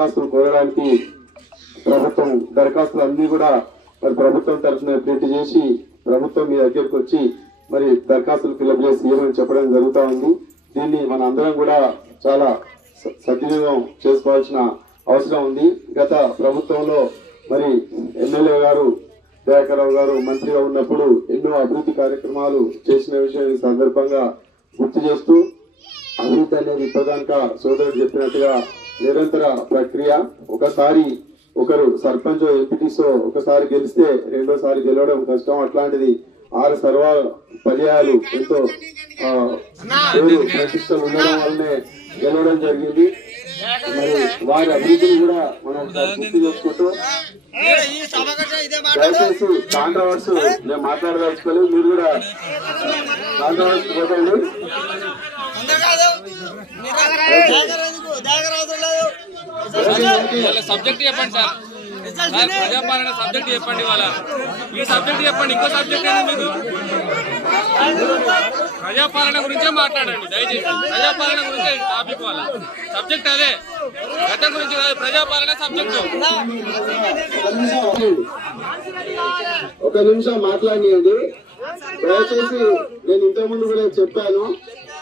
దరఖాస్తులు కోరడానికి ప్రభుత్వం దరఖాస్తులు అన్ని కూడా మరి ప్రభుత్వం తరఫున ప్రింట్ చేసి ప్రభుత్వం మీ దగ్గరికి వచ్చి మరి దరఖాస్తులు ఫిల్అప్ చేసి ఇవ్వమని చెప్పడం జరుగుతూ ఉంది. దీన్ని మన అందరం కూడా చాలా సద్వినియోగం చేసుకోవాల్సిన అవసరం ఉంది. గత ప్రభుత్వంలో మరి ఎమ్మెల్యే గారు దయాకర్రావు గారు మంత్రిగా ఉన్నప్పుడు ఎన్నో అభివృద్ధి కార్యక్రమాలు చేసిన విషయం ఈ సందర్భంగా గుర్తు చేస్తూ, అభివృద్ధి అనేది ఇప్పటిదాకా సోదరుడు చెప్పినట్టుగా నిరంతర ప్రక్రియ. ఒకసారి ఒకరు సర్పంచ్ ఎంపీటీసో ఒకసారి గెలిస్తే రెండోసారి గెలవడం కష్టం. అట్లాంటిది 6 సర్వ పర్యాయాలు ఎంతో ప్రతిష్టలు ఉండడం వల్లనే గెలవడం జరిగింది. మరి వారి అభివృద్ధిని కూడా మనం పూర్తి చేసుకుంటూ దయచేసి కాంట్రవర్స్ నేను మాట్లాడదలుచుకోలేదు. మీరు కూడా కాంట్రవర్స్ పోతండి. సబ్జెక్ట్ చెప్పండి సార్, ప్రజాపాలన సబ్జెక్ట్ చెప్పండి. వాళ్ళ ఈ సబ్జెక్ట్ చెప్పండి. ఇంకో సబ్జెక్ట్ ఏంటి మీకు? ప్రజాపాలన గురించే మాట్లాడండి దయచేసి. ప్రజాపాలన గురించే టాపిక్. వాళ్ళ సబ్జెక్ట్ అదే, గతం గురించి కాదు. ప్రజాపాలన సబ్జెక్ట్. ఒక నిమిషం మాట్లాడియండి దయచేసి. నేను ఇంతకుముందు కూడా చెప్పాను,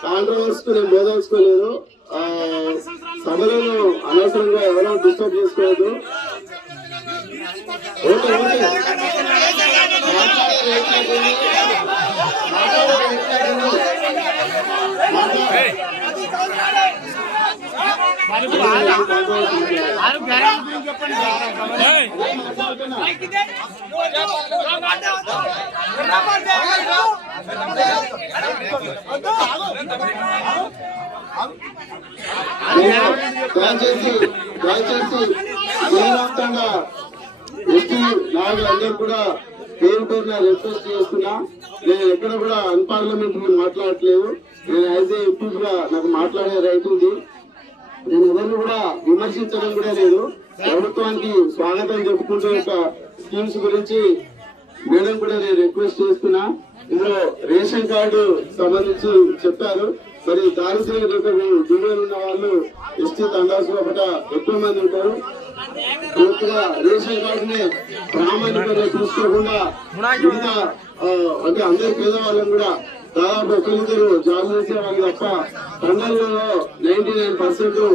కాంట్రవర్స్ కు నేను బోధించుకోలేదు. సభలను అనవసరంగా ఎవరో డిస్టర్బ్ చేసుకోలేదు. ఓకే ఓకే దయచేసి విజయవంతంగా ఎస్టీ నాయకులందరూ కూడా పేరు పేరున రిక్వెస్ట్ చేస్తున్నా. నేను ఎక్కడ కూడా అన్పార్లమెంటరీ మాట్లాడట్లేదు. నేను యాజ్ ఏ ఎంపీ కూడా నాకు మాట్లాడే రైట్ ఉంది. నేను ఎవరిని కూడా విమర్శించడం కూడా లేదు. ప్రభుత్వానికి స్వాగతం చెప్పుకుంటూ యొక్క స్కీమ్స్ గురించి మేడం కూడా నేను రిక్వెస్ట్ చేస్తున్నా. ఇందులో రేషన్ కార్డు సంబంధించి చెప్పారు. మరి దారిద్ర్య దిగువన ఉన్న వాళ్ళు ఎస్టీ తండాసు ఒకట ఎక్కువ మంది ఉంటారు. పూర్తిగా రేషన్ కార్డుని ప్రామాణికంగా చూసుకోకుండా మిగతా అంటే అందరి పేదవాళ్ళని కూడా దాదాపు ఒకరిద్దరు జాబ్ చేసే వాళ్ళు తప్ప తండాలలో 99%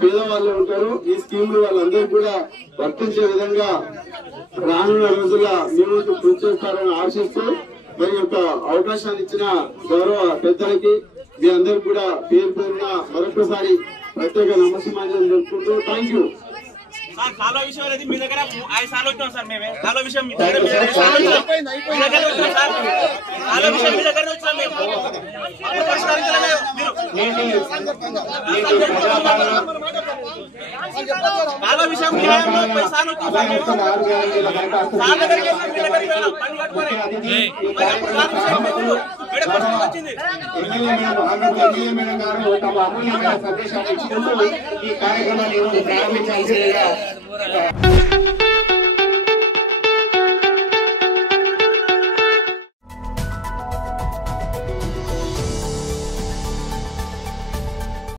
పేదవాళ్ళు ఉంటారు. ఈ స్కీమ్ వాళ్ళందరూ కూడా వర్తించే విధంగా రానున్న రోజుల్లో మీరు కృషి చేస్తారని ఆశిస్తూ మరి యొక్క అవకాశాన్ని ఇచ్చిన గౌరవ పెద్దలకి మీ అందరూ కూడా పేరు పేరున మరొకసారి ప్రత్యేక నమస్కారం తెలుపుకుంటూ థ్యాంక్ యూ. కాలువ విషయం అనేది మీ దగ్గర 5 సార్లు వచ్చాం సార్. మేమే కాలువ విషయం మీ దగ్గర వచ్చాం సార్. కాలువ విషయం మీ దగ్గర వచ్చాం మేము. కాలువ విషయం మీ దగ్గర 5 సార్లు వచ్చాం సార్. సార్ దగ్గరికి మీ దగ్గరికి వెళ్ళాం పని కట్టుకొని వచ్చింది. ఈ కార్యక్రమాన్ని ప్రారంభించాల్సిందిగా